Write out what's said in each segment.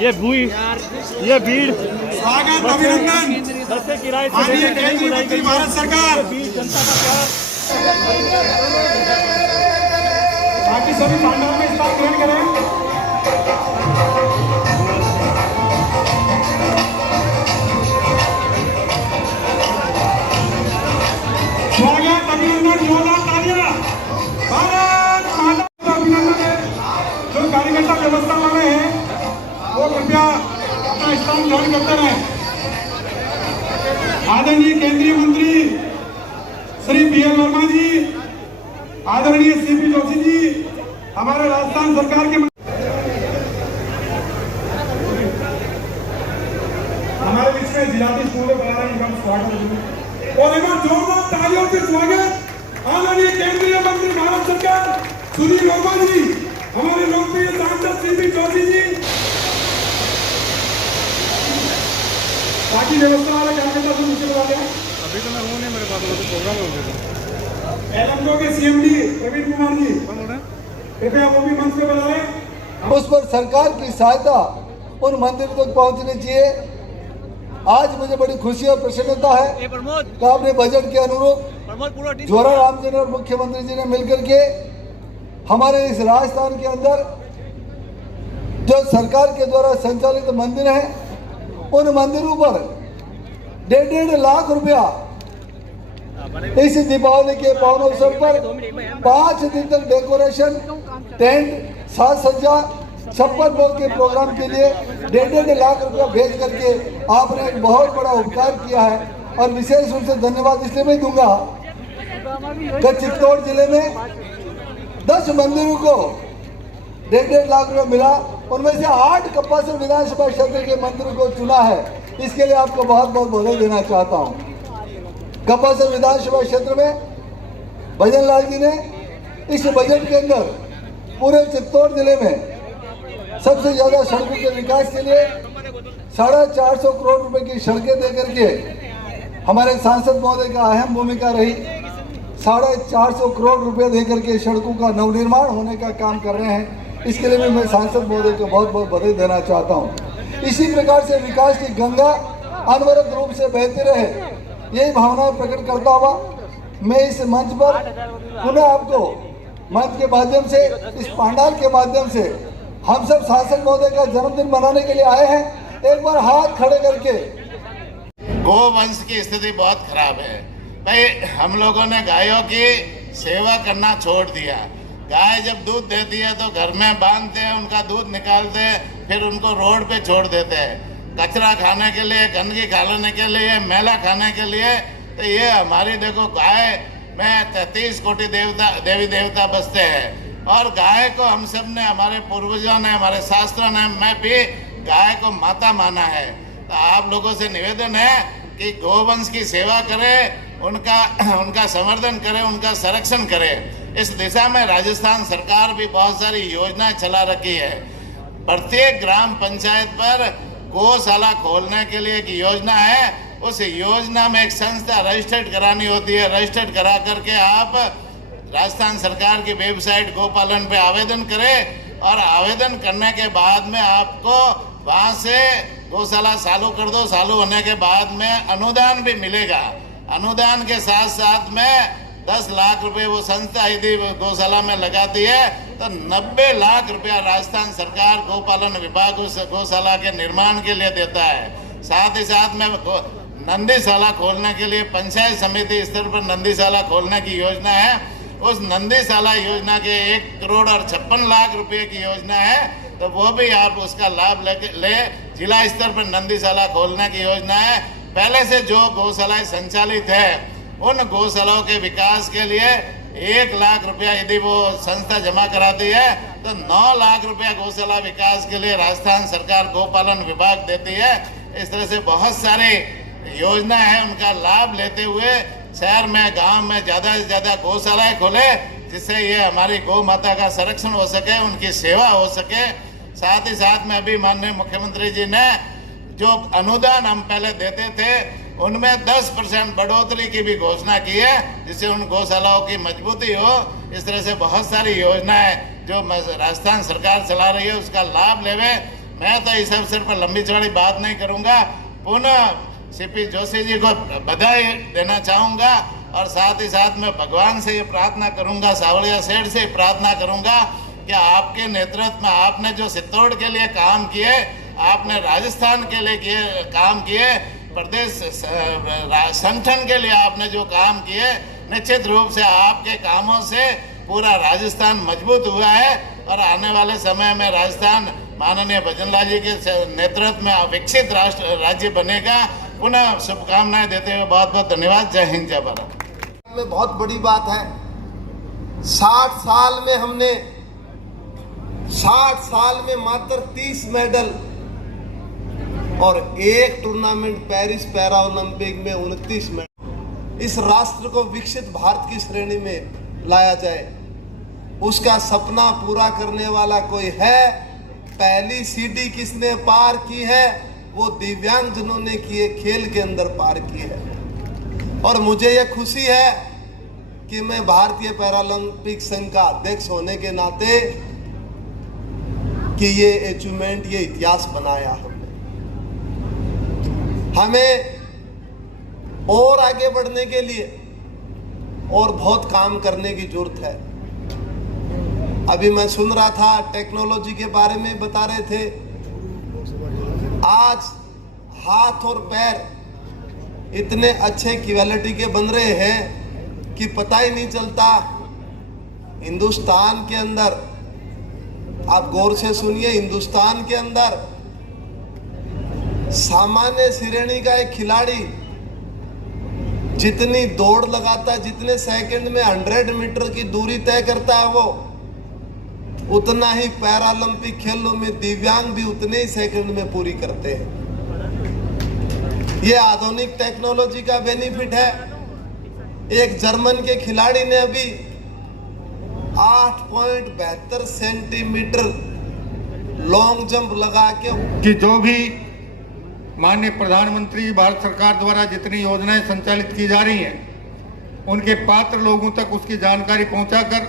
ये भीड़ स्वागत अभिनंदन बस से किराए से माननीय केंद्रीय मंत्री भारत सरकार जनता का प्यार। बाकी सभी पांडवों में स्थान ग्रहण करें। स्वागत अभिनंदन जोरदार तालियां। भारत माता का अभिनंदन है। जो कार्यकर्ता व्यवस्था वाले हैं वो कृपया अपना स्थान ग्रहण करते रहें। आदरणीय केंद्रीय मंत्री श्री पीएल वर्मा जी, आदरणीय सीपी जोशी जी, हमारे राजस्थान सरकार के हमारे बीच में जिलाधीश स्कूल बना रहे हैं, स्वागत और एक बार जोरदार तालियों से स्वागत आदरणीय केंद्रीय मंत्री भारत सरकार सुधीर वर्मा जी, हमारे लोकप्रिय सांसद सीपी जोशी जी, बाकी व्यवस्था वाले कार्यकर्ता से मुझे बता दें। अभी तो मैं हूँ नहीं, मेरे पास तो प्रोग्राम हो गया। एलएमओ के सीएमडी प्रवीण कुमार जी, कृपया वो भी मंच पे बुलाएं। उस पर सरकार की सहायता उन मंदिरों तक पहुंचनी चाहिए। आज मुझे बड़ी खुशी और प्रसन्नता है कि आपने बजट के अनुरूप जोरा राम जी ने और मुख्यमंत्री जी ने मिलकर के हमारे इस राजस्थान के अंदर जो सरकार के द्वारा संचालित मंदिर हैं उन मंदिरों पर 1.5 लाख रुपया इस दीपावली के पावन अवसर पर 5 दिन तक डेकोरेशन, टेंट, साज सज्जा, 56 लोग के प्रोग्राम के लिए 1.5 लाख रुपया भेज करके आपने एक बहुत बड़ा उपकार किया है। और विशेष रूप से धन्यवाद इसलिए मैं दूंगा कि चित्तौड़ जिले में 10 मंदिरों को 1.5 लाख रुपया मिला, उनमें से 8 कपासर विधानसभा क्षेत्र के मंदिरों को चुना है। इसके लिए आपको बहुत बहुत बधाई देना चाहता हूँ। कपासर विधानसभा क्षेत्र में भजन लाल जी ने इस बजट के अंदर पूरे चित्तौड़ जिले में सबसे ज्यादा सड़कों के विकास के लिए 450 करोड़ रुपए की सड़कें देकर के हमारे सांसद महोदय का अहम भूमिका रही। 450 करोड़ रुपए देकर के सड़कों का नवनिर्माण होने का काम कर रहे हैं। इसके लिए भी मैं सांसद महोदय को बहुत बहुत बधाई देना चाहता हूँ। इसी प्रकार से विकास की गंगा अनवरत रूप से बहती रहे, यही भावनाएं प्रकट करता हुआ मैं इस मंच पर पुनः आपको मंच के माध्यम से, इस पंडाल के माध्यम से हम सब सांसद महोदय का जन्मदिन मनाने के लिए आए हैं। एक बार हाथ खड़े करके। गोवंश की स्थिति बहुत खराब है भाई। हम लोगों ने गायों की सेवा करना छोड़ दिया। गाय जब दूध देती है तो घर में बांधते हैं, उनका दूध निकालते हैं, फिर उनको रोड पे छोड़ देते हैं कचरा खाने के लिए, गंदगी खाने के लिए, मैला खाने के लिए। तो ये हमारी देखो गाय में 33 कोटि देवी देवता बसते हैं और गाय को हम सब ने, हमारे पूर्वजों ने, हमारे शास्त्रों ने, मैं भी गाय को माता माना है। तो आप लोगों से निवेदन है कि गोवंश की सेवा करें, उनका संवर्धन करें, उनका संरक्षण करें। इस दिशा में राजस्थान सरकार भी बहुत सारी योजनाएं चला रखी है। प्रत्येक ग्राम पंचायत पर गौशाला खोलने के लिए एक योजना है। उस योजना में एक संस्था रजिस्टर्ड करानी होती है। रजिस्टर्ड करा करके आप राजस्थान सरकार की वेबसाइट गोपालन पे आवेदन करें और आवेदन करने के बाद में आपको वहाँ से गौशाला चालू कर दो। चालू होने के बाद में अनुदान भी मिलेगा। अनुदान के साथ साथ में 10 लाख रुपए वो संस्था यदि गौशाला में लगाती है तो 90 लाख रुपया राजस्थान सरकार गोपालन विभाग उस गौशाला के निर्माण के लिए देता है। साथ ही साथ में नंदीशाला खोलने के लिए पंचायत समिति स्तर पर नंदीशाला खोलने की योजना है। उस नंदीशाला योजना के 1 करोड़ और 56 लाख रुपए की योजना है, तो वो भी आप उसका लाभ ले। जिला स्तर पर नंदीशाला खोलने की योजना है। पहले से जो गौशालाएं संचालित है उन गौशालाओं के विकास के लिए 1 लाख रुपया यदि वो संस्था जमा कराती है तो 9 लाख रुपया गौशाला विकास के लिए राजस्थान सरकार गोपालन विभाग देती है। इस तरह से बहुत सारी योजना है, उनका लाभ लेते हुए शहर में, गांव में ज़्यादा से ज़्यादा गौशालाएं खोले, जिससे ये हमारी गौ माता का संरक्षण हो सके, उनकी सेवा हो सके। साथ ही साथ में अभी माननीय मुख्यमंत्री जी ने जो अनुदान हम पहले देते थे उनमें 10% बढ़ोतरी की भी घोषणा की है, जिससे उन गौशालाओं की मजबूती हो। इस तरह से बहुत सारी योजनाएं जो राजस्थान सरकार चला रही है उसका लाभ लेवे। मैं तो इस अवसर पर लंबी चौड़ी बात नहीं करूंगा। पुनः सीपी जोशी जी को बधाई देना चाहूंगा और साथ ही साथ मैं भगवान से ये प्रार्थना करूंगा, सावलिया सेठ से प्रार्थना करूंगा कि आपके नेतृत्व में आपने जो चित्तौड़ के लिए काम किए, आपने राजस्थान के लिए काम किए, प्रदेश संगठन के लिए आपने जो काम किए, निश्चित रूप से आपके कामों से पूरा राजस्थान मजबूत हुआ है और आने वाले समय में राजस्थान माननीय भजनलाल जी के नेतृत्व में विकसित राज्य बनेगा। पुनः शुभकामनाएं देते हुए बहुत बहुत धन्यवाद। जय हिंद, जय भारत। में बहुत बड़ी बात है, 60 साल में मात्र 30 मेडल और एक टूर्नामेंट पेरिस पैरा ओलंपिक में 29 मेडल। इस राष्ट्र को विकसित भारत की श्रेणी में लाया जाए, उसका सपना पूरा करने वाला कोई है। पहली सीढ़ी किसने पार की है? वो दिव्यांगजनों ने किए खेल के अंदर पार की है। और मुझे यह खुशी है कि मैं भारतीय पैरालंपिक संघ का अध्यक्ष होने के नाते कि ये अचीवमेंट, ये इतिहास बनाया हमें और आगे बढ़ने के लिए और बहुत काम करने की जरूरत है। अभी मैं सुन रहा था, टेक्नोलॉजी के बारे में बता रहे थे। आज हाथ और पैर इतने अच्छे क्वालिटी के बन रहे हैं कि पता ही नहीं चलता। हिंदुस्तान के अंदर, आप गौर से सुनिए, हिंदुस्तान के अंदर सामान्य श्रेणी का एक खिलाड़ी जितनी दौड़ लगाता है, जितने सेकंड में 100 मीटर की दूरी तय करता है, वो उतना ही पैरालंपिक खेलों में दिव्यांग भी उतने ही सेकंड में पूरी करते हैं। ये आधुनिक टेक्नोलॉजी का बेनिफिट है। एक जर्मन के खिलाड़ी ने अभी 8.72 सेंटीमीटर लॉन्ग जंप लगा के कि जो भी माननीय प्रधानमंत्री भारत सरकार द्वारा जितनी योजनाएं संचालित की जा रही हैं, उनके पात्र लोगों तक उसकी जानकारी पहुंचाकर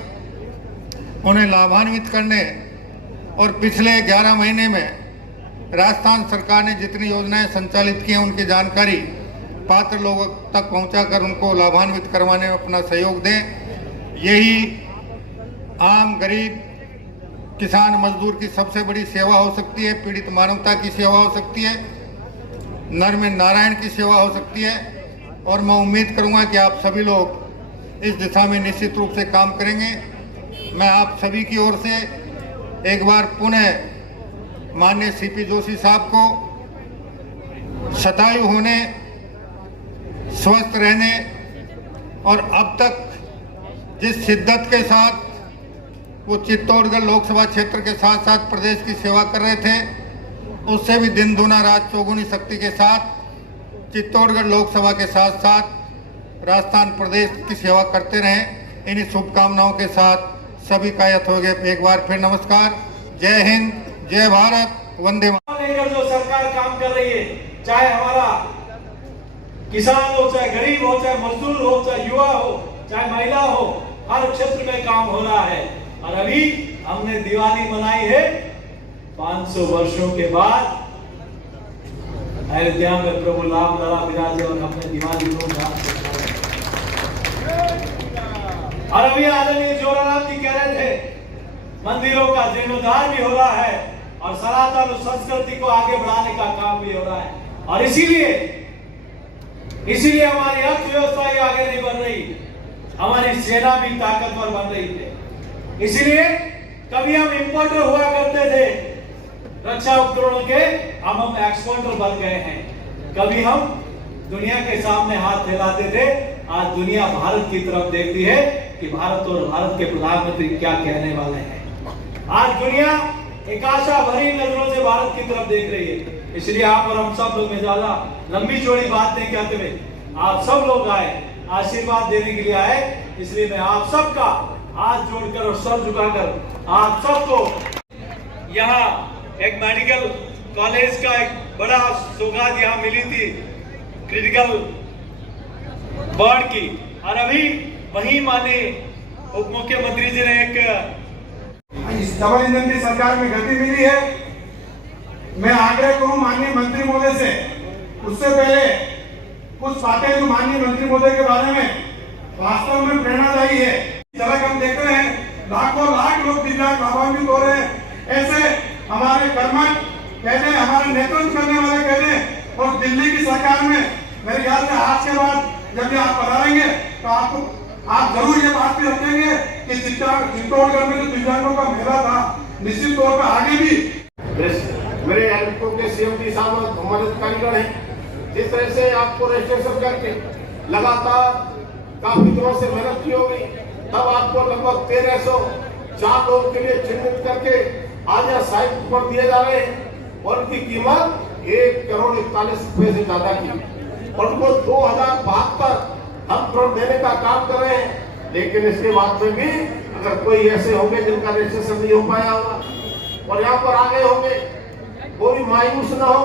उन्हें लाभान्वित करने और पिछले 11 महीने में राजस्थान सरकार ने जितनी योजनाएं संचालित की हैं, उनकी जानकारी पात्र लोगों तक पहुंचाकर उनको लाभान्वित करवाने में अपना सहयोग दें। यही आम गरीब किसान मजदूर की सबसे बड़ी सेवा हो सकती है, पीड़ित मानवता की सेवा हो सकती है, नर में नारायण की सेवा हो सकती है। और मैं उम्मीद करूंगा कि आप सभी लोग इस दिशा में निश्चित रूप से काम करेंगे। मैं आप सभी की ओर से एक बार पुनः माननीय सीपी जोशी साहब को शतायु होने, स्वस्थ रहने और अब तक जिस शिद्दत के साथ वो चित्तौड़गढ़ लोकसभा क्षेत्र के साथ साथ प्रदेश की सेवा कर रहे थे, उससे भी दिन दुना रात चौगुनी शक्ति के साथ चित्तौड़गढ़ लोकसभा के साथ साथ राजस्थान प्रदेश की सेवा करते रहें। इन्हीं शुभकामनाओं के साथ सभी का यथ हो गए। एक बार फिर नमस्कार, जय हिंद, जय भारत, वंदे मातरम। लेकर जो सरकार काम कर रही है, चाहे हमारा किसान हो, चाहे गरीब हो, चाहे मजदूर हो, चाहे युवा हो, चाहे महिला हो, हर क्षेत्र में काम हो रहा है। और अभी हमने दिवाली मनाई है 500 वर्षों के बाद। अयोध्या में प्रभु राम लला विराजे और हमने दिवाली धूमधाम से और अभी आदरणीय जोराराम जी कह रहे थे, मंदिरों का जीर्णोद्धार भी हो रहा है और सनातन संस्कृति को आगे बढ़ाने का काम भी हो रहा है। और इसीलिए हमारी अर्थव्यवस्था ही आगे नहीं बढ़ रही, हमारी सेना भी ताकतवर बन रही है। इसीलिए कभी हम इंपोर्टर हुआ करते थे रक्षा उपकरणों के, अब हम एक्सपोर्टर बन गए हैं। कभी हम दुनिया के सामने हाथ फैलाते थे, आज दुनिया भारत की तरफ देखती है कि भारत और भारत के प्रधानमंत्री क्या कहने वाले हैं। आज दुनिया एक आशा भरी नजरों से भारत की तरफ देख रही है। इसलिए आप और हम सब लोग में ज्यादा लंबी चौड़ी बात नहीं कहते हुए आप सब लोग आए, आशीर्वाद देने के लिए आए। इसलिए मैं आप सबका हाथ जोड़कर और सर झुकाकर आप सबको यहाँ एक मेडिकल कॉलेज का एक बड़ा सौगात यहाँ मिली थी क्रिटिकल वार्ड की। और अभी वही माने उप मुख्यमंत्री जी ने एक इस डबल इंजन की सरकार में गति मिली है। मैं आग्रह करूं माननीय मंत्री महोदय से, उससे पहले कुछ बातें जो माननीय मंत्री महोदय के बारे में वास्तव में प्रेरणादायी है। झलक हम देख रहे हैं, लाखों लाख लोग दिव्यांग लाभान्वित हो रहे हैं। ऐसे हमारे कर्मठ कहते हैं, हमारे नेतृत्व करने वाले कहते हैं, और दिल्ली की सरकार में मेरे ख्याल से आज के बाद जब भी आप पधारेंगे तो आप जरूर ये बात भी रखेंगे कि चित्तौड़गढ़ में जो दिव्यांगों का मेला था, निश्चित तौर पर आगे भी मेरे हेल्पो के सीएमडी साहब हमारे अधिकारीगण हैं, जिस तरह से आपको रजिस्ट्रेशन करके लगातार काफी दिनों से मेहनत की होगी, तब आपको लगभग 1304 लोगों के लिए चिन्हित करके आज यहाँ साइट पर दिए जा रहे हैं और उनकी कीमत 1,41,41 से ज्यादा की, और उनको 2072 हम तुरंत देने का काम कर रहे हैं। लेकिन इसके बाद में भी अगर कोई ऐसे होंगे जिनका रजिस्ट्रेशन नहीं हो पाया होगा और यहाँ पर आ गए होंगे, कोई मायूस ना हो,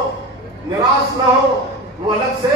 निराश ना हो, वो अलग से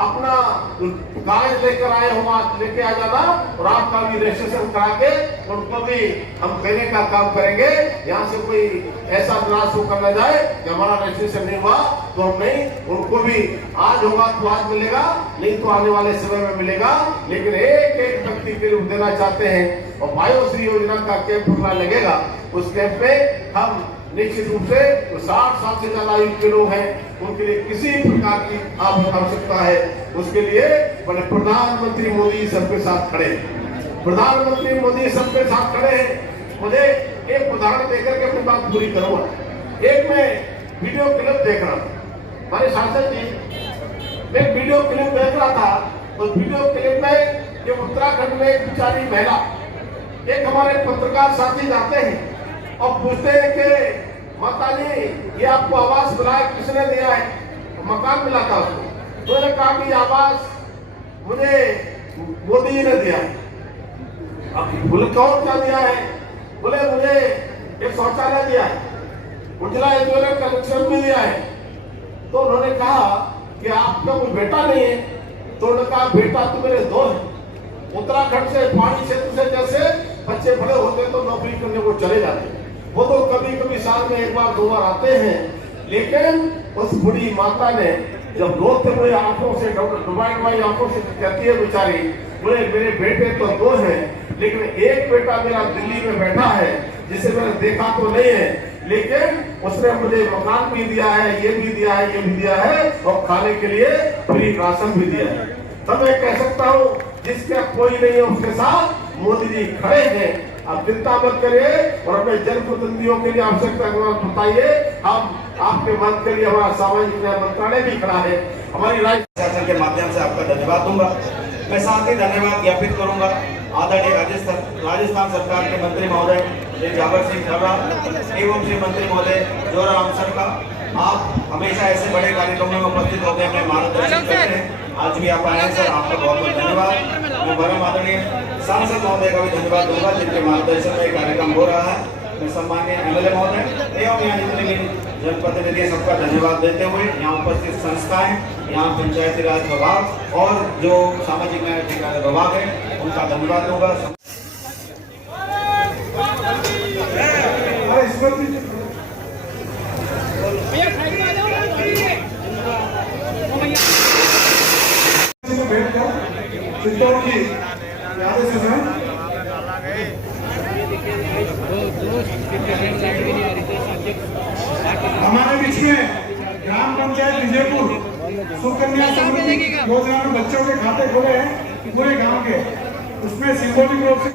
अपना कागज लेकर आए होगा, लेके आ जाना और आपका भी रजिस्ट्रेशन करा के उनको भी हम देने का काम करेंगे। यहाँ से कोई ऐसा निराश होकर न जाए कि हमारा रजिस्ट्रेशन नहीं हुआ तो हम नहीं, उनको भी आज होगा तो आज मिलेगा, नहीं तो आने वाले समय में मिलेगा। लेकिन एक एक व्यक्ति के लिए देना चाहते हैं और वायोश्री योजना का कैंप लगेगा, उस कैंप में हम निश्चित रूप से 60 साल से ज्यादा आयु के लोग हैं, उनके लिए किसी प्रकार की आवश्यकता है, उसके लिए बड़े प्रधानमंत्री मोदी सबके साथ खड़े हैं। प्रधानमंत्री मोदी सबके साथ खड़े हैं। मुझे एक उदाहरण देकर के अपनी बात पूरी करूंगा। एक मैं वीडियो क्लिप देख रहा था, हमारे सांसद जी, मैं वीडियो क्लिप देख रहा था, तो वीडियो क्लिप में ये उत्तराखंड में एक बेचारी महिला, एक हमारे पत्रकार साथी जाते हैं और पूछते हैं कि माता जी ये आपको आवास मिला है, किसने दिया है? मकान मिला था उसको, तो उन्होंने कहा कि आवास मुझे मोदी जी ने दिया है। अब बोले कौन क्या दिया है? बोले मुझे एक शौचालय दिया है, उज्ज्वला योजना कनेक्शन भी दिया है। तो उन्होंने कहा कि आपका कोई बेटा नहीं है? तो उन्होंने कहा बेटा तो मेरे दो है। उत्तराखंड से पहाड़ी क्षेत्र से जैसे बच्चे बड़े होते तो नौकरी करने को चले जाते, वो तो कभी कभी साल में एक बार 2 बार आते हैं। लेकिन उस बूढ़ी माता ने जब रोते हुए आंखों से डुबाई आंखों से कहती है बेचारी, बोले मेरे बेटे तो 2 हैं, लेकिन एक बेटा मेरा दिल्ली में बैठा है जिसे मैंने देखा तो नहीं है, लेकिन उसने मुझे मकान भी दिया है, ये भी दिया है, ये भी दिया है, और खाने के लिए फ्री राशन भी दिया है। तब मैं कह सकता हूँ जिसका कोई नहीं है उसके साथ मोदी जी खड़े हैं। आप चिंता मत करिए और अपने जनप्रतिनिधियों के लिए आवश्यकता बताइए। हम आपके मत के लिए हमारा सामाजिक न्याय मंत्रालय भी खड़ा है। हमारी राज्य शासन के माध्यम से आपका धन्यवाद दूंगा। मैं साथ ही धन्यवाद ज्ञापित करूंगा आदरणीय राजस्थान सरकार के मंत्री महोदय श्री जावर सिंह खर्रा एवं श्री मंत्री महोदय जोराराम सर का। आप हमेशा ऐसे बड़े कार्यक्रमों में उपस्थित होकर हमें मार्गदर्शन करते हैं। आज भी आप आए हैं सर, आपका बहुत बहुत धन्यवाद। मैं परम आदरणीय सांसद महोदय का भी धन्यवाद दूंगा जिनके मार्गदर्शन में कार्यक्रम हो रहा है। मैं सम्माननीय एमएलए महोदय एवं यहाँ जितने भी जनप्रतिनिधि सबका धन्यवाद देते हुए यहाँ उपस्थित संस्थाएं, यहाँ पंचायती राज विभाग और जो सामाजिक न्याय अधिकारिता विभाग है उनका धन्यवाद दूंगा। चित्तौड़ की यादें से हमारे बीच में ग्राम पंचायत विजयपुर सुकन्या समृद्धि योजना में बच्चों के खाते खोले हैं पूरे गांव के, उसमें सिंबॉलिक रूप से